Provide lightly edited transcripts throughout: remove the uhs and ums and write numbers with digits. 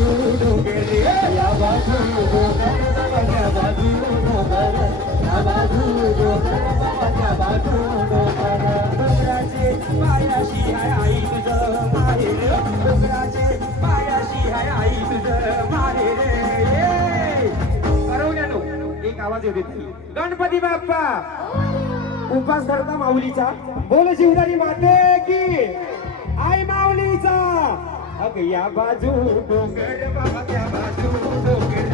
डोंगर या बाजू डोंगर बाबाच्या बाजू डोंगर या बाजू डोंगर बाबाच्या बाजू डोंगर डोंगराचे पायाशी हाय आई तुझं माहेर डोंगराचे पायाशी हाय आई तुझं माहेर अरवण्यानो एक आवाज येते गणपती बाप्पा उपास करता माऊलीचा बोल शिवरारी माते की आई माऊलीचा अग या बाजू डोंगर बाबा त्या बाजू डोंगर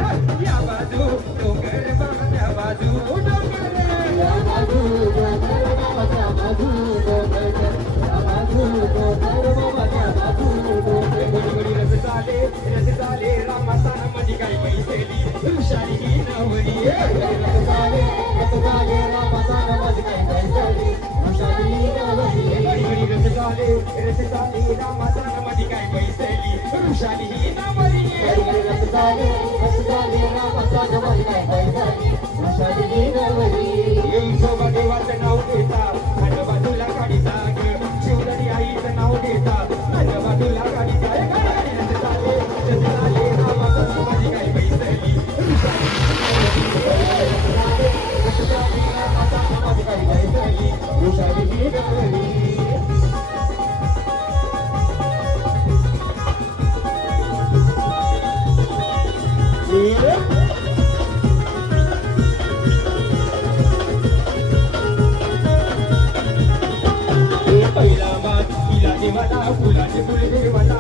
या बाजू डोंगर बाबा त्या बाजू डोंगर या बाजू डोंगर बाबा त्या बाजू डोंगर या बाजू डोंगर बाबा त्या बाजू डोंगर गोडी रस झाले रामासाना माझी काय पैसेली हुशारी ही नवरी रस झाले रामासाना माझी काय पैसेली हुशारी ही नवरी रस झाले रामासाना माझी काय पैसेली हुशारी ही नवरी रस झाले रामासाना माझी काय पैसेली हुशारी ही नवरी सोबा देवाचं नाव घेता आणि बाजूला गाडीचा शिवरारी आईचं नाव घेता आणि बाजूला गाडीचा रस झाले रामासाना माझी काय पैसेली हुशारी रामासाना माझी काय पैसेली हुशारी ही नवरी पहिला बात इला देवाला फुलाचे फुल देवाला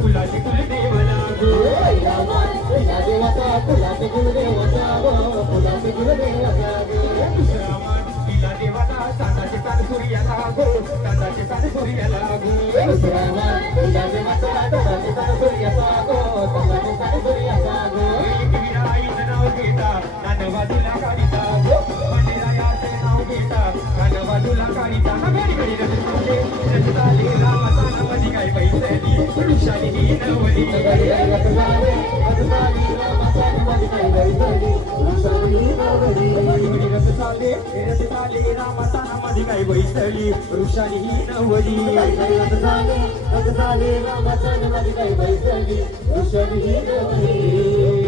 फुलाचे फुल देवाला पहिला बात इला देवाचा फुलाचे फुल देवाचा फुलाचे फुल देवाचा दुसरा बात इला देवाला चांदाचे चांद सूर्याला चांदाचे चांद सूर्याला दुसरा बात इला देवाचा चांदाचे चांद सूर्याचा चांदाचे चांद सूर्याचा एकविरा आईचं नाव घेता नान बाजूला गाडीचा मंदिरायाचे नाव घेता नान बाजूला गाडीचा घडी रस झाले रामासाना माझी काय पैसेली हुशारी ही नवरी रस झाले रामासाना माझी काय पैसेली हुशारी ही नवरी रस झाले रामासाना माझी काय पैसेली हुशारी ही नवरी रस झाले रामासाना माझी काय पैसेली हुशारी ही नवरी